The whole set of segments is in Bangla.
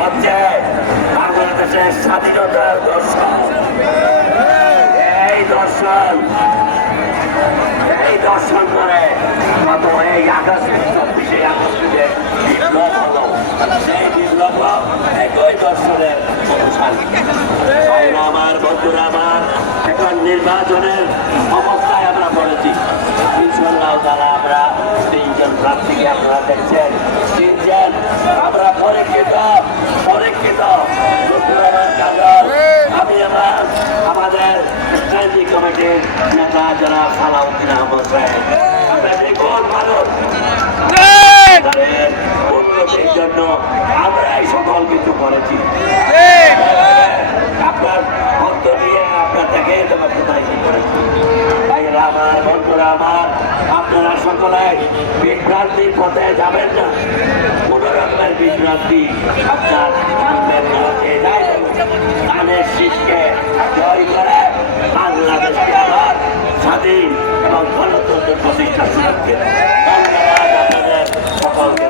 হচ্ছে বাংলাদেশের স্বাধীনতার দর্শন। এই দর্শন করে কত এই আগস্ট 24শে আগস্টে বিপ্লব হলো, সেই বিপ্লব একই দর্শনের অনুসারী। আমার বন্ধুরা, আমার এখন নির্বাচনের অবস্থায় আমরা পড়েছি। ইনশাআল্লাহ তাআলা আমরা 3 জন প্রার্থীকে আপনারা দেখছেন, 3 জন আমরা পরীক্ষিত। আমি আমাদের স্ট্যান্ডিং কমিটির নেতা যারা সালাউদ্দিন আহমদ সাহেব, আমরা নিখুঁত মানুষ, উন্নতির জন্য আমরা এই সকল কিছু করেছি। আপনার অন্ত নিয়ে আপনার দেখে তোমার কোথায় কি করেছি। আমার বন্ধুরা, আমার আপনারা সকলে বিভ্রান্তির পথে যাবেন না। কোন রকমের বিভ্রান্তি আপনার ধানের শীষকে জয় করে বাংলাদেশকে আবার স্বাধীন এবং গণতন্ত্র প্রতিষ্ঠা সুরক্ষিত। ধন্যবাদ আপনাদের সকলকে।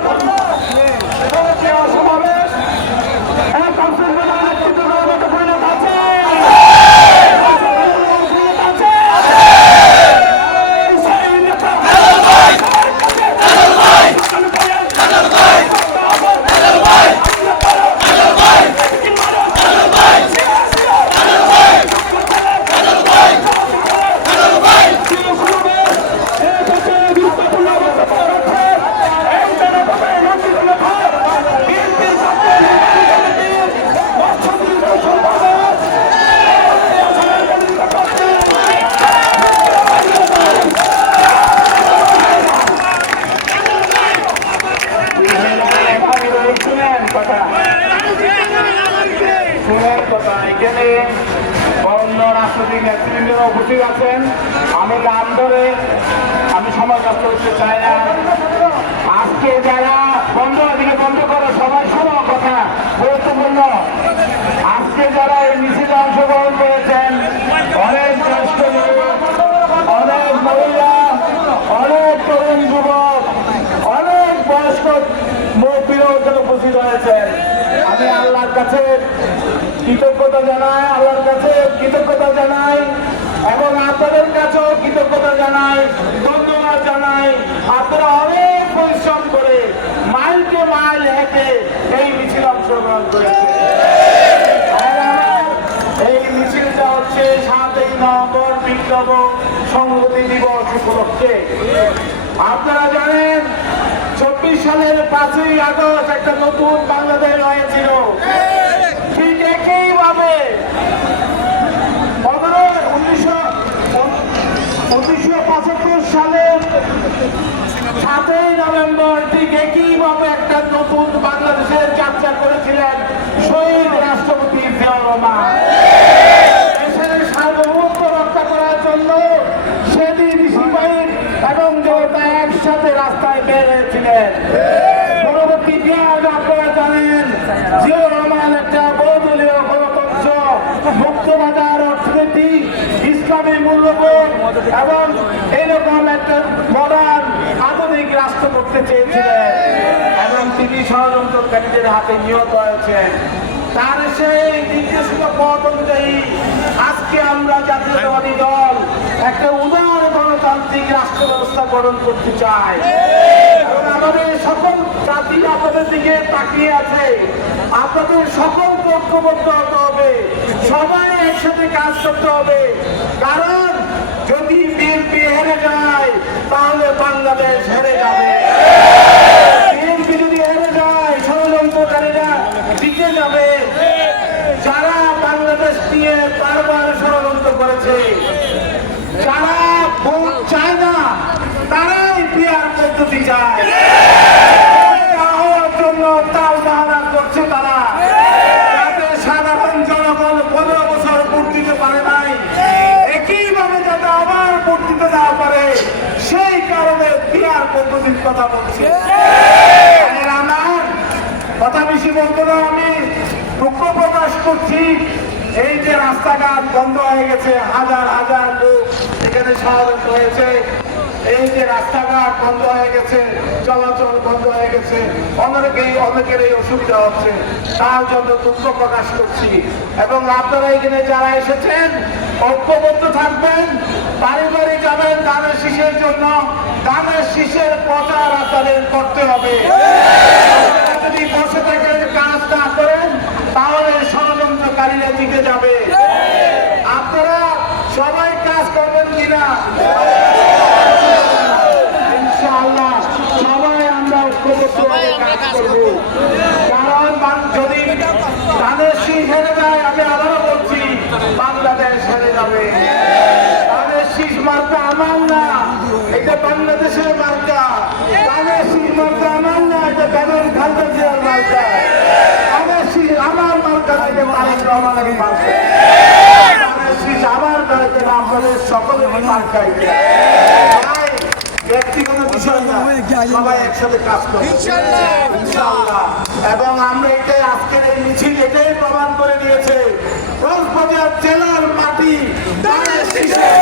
উপস্থিত আছেন, আমি নাম ধরে আমি সময় নষ্ট করতে চাই না। আজকে যারা বন্ধ করো, সবাই শোনো কথা গুরুত্বপূর্ণ। আজকে যারা এই মিছিলে অংশগ্রহণ করেছেন, অনেক জ্যেষ্ঠ যুবক, অনেক মহিলা, অনেক তরুণ যুবক, অনেক বয়স্ক মুরব্বীরাও উপস্থিত হয়েছেন। আমি আল্লাহর কাছে কৃতজ্ঞতা জানাই এবং আপনাদের কাছেও কৃতজ্ঞতা জানাই, ধন্যবাদ জানাই। আপনারা অনেক পরিশ্রম করে মাইলকে মাইল হেঁটে এই মিছিল অংশগ্রহণ করেছে। এই মিছিলটা হচ্ছে 7ই নভেম্বর বিপ্লব সংহতি দিবস উপলক্ষে। আপনারা জানেন 24 সালের 5ই আগস্ট একটা নতুন বাংলাদেশ হয়েছিল। ঠিক একইভাবে 1975 সালের 7ই নভেম্বর ঠিক একইভাবে একটা নতুন বাংলাদেশের যাত্রা করেছিলেন শহীদ রাষ্ট্রপতি জিয়াউর রহমান। দেশের সার্বভৌমত্ব রক্ষা করার জন্য সেদিন সিপাহী এবং জনতা একসাথে রাস্তায় বের হয়েছিলেন। পরবর্তী ইতিহাস আপনারা জানেন, জিয়াউর রহমান একটা বহুদলীয় গণতন্ত্র, মুক্তবাজার অর্থনীতি, ইসলামী মূল্যবোধ এবং এরকম একটা মডার্ন আধুনিক রাষ্ট্র করতে চেয়েছিলেন এবং তিনি ষড়যন্ত্রকারীদের হাতে নিহত হয়েছেন। তার সেই নির্দেশিত পথ অনুযায়ী আজকে আমরা জাতীয়তাবাদী দল একটা উদার গণতান্ত্রিক রাষ্ট্র ব্যবস্থা গঠন করতে চাই। আমাদের সকল জাতি আপনাদের দিকে তাকিয়ে আছে, আপনাদের সকল ঐক্যবদ্ধ হতে হবে, সবাই একসাথে কাজ করতে হবে। কারণ যদি বিএনপি হেরে যায় তাহলে বাংলাদেশ হেরে যাবে। বিএনপি যদি হেরে যায় ষড়যন্ত্রকারীরা টিকে যাবে। যারা বাংলাদেশ নিয়ে বারবার ষড়যন্ত্র করেছে, যারা ভোট চায় না, তারাই পিয়ার পদ্ধতি চায়, হওয়ার জন্য তাল বাহানা করছে তারা, যাতে সাধারণ জনগণ 15 বছর ভোট দিতে পারে নাই, একইভাবে যাতে আবার ভোট দিতে না পারে, সেই কারণে পিয়ার পদ্ধতির কথা বলছে। আমার কথা বেশি বলতে না, আমি দুঃখ প্রকাশ করছি। এই যে রাস্তাঘাট বন্ধ হয়ে গেছে, হাজার হাজার লোক এখানে সমবেত হয়েছে, এই যে রাস্তাঘাট বন্ধ হয়ে গেছে, চলাচল বন্ধ হয়ে গেছে, অনেকের এই অসুবিধা হচ্ছে, তার জন্য দুঃখ প্রকাশ করছি। এবং আপনারা এখানে যারা এসেছেন ঐক্যবদ্ধ থাকবেন, বাড়ি বাড়ি যাবেন ধানের শীষের জন্য। ধানের শীষের প্রচার আপনাদের করতে হবে। আপনারা যদি বসে থেকে কাজ না করেন তাহলে ষড়যন্ত্রকারীরা জিতে যাবে। আপনারা সবাই কাজ করবেন কিনা? ইনশাআল্লাহ সবাই আমরা ঐক্যবদ্ধভাবে কাজ করব। কারণ যদি ধানের শীষ হেরে যায়, আমি আবারও বলছি, বাংলাদেশ হেরে যাবে। ধানের শীষ মার্কা আমার না, এটা বাংলাদেশের মার্কা। ধানের শীষ মার্কা আমার না, এটা বেগম খালেদা জিয়ার মার্কা। ধানের শীষ আমার মার্কা থেকে তারেক রহমানের মার্কা। ধানের শীষ আমার গাড়িতে না, আপনাদের সকলেরই মার্কা এটা। তাই ব্যক্তিগত বিষয় না, সবাই একসাথে কাজ করবে ইনশাআল্লাহ। এবং আমরা এটাই আজকের এই মিছিল এটাই প্রমাণ করে দিয়েছে, কক্সবাজার জেলার মাটি ধানের শীষের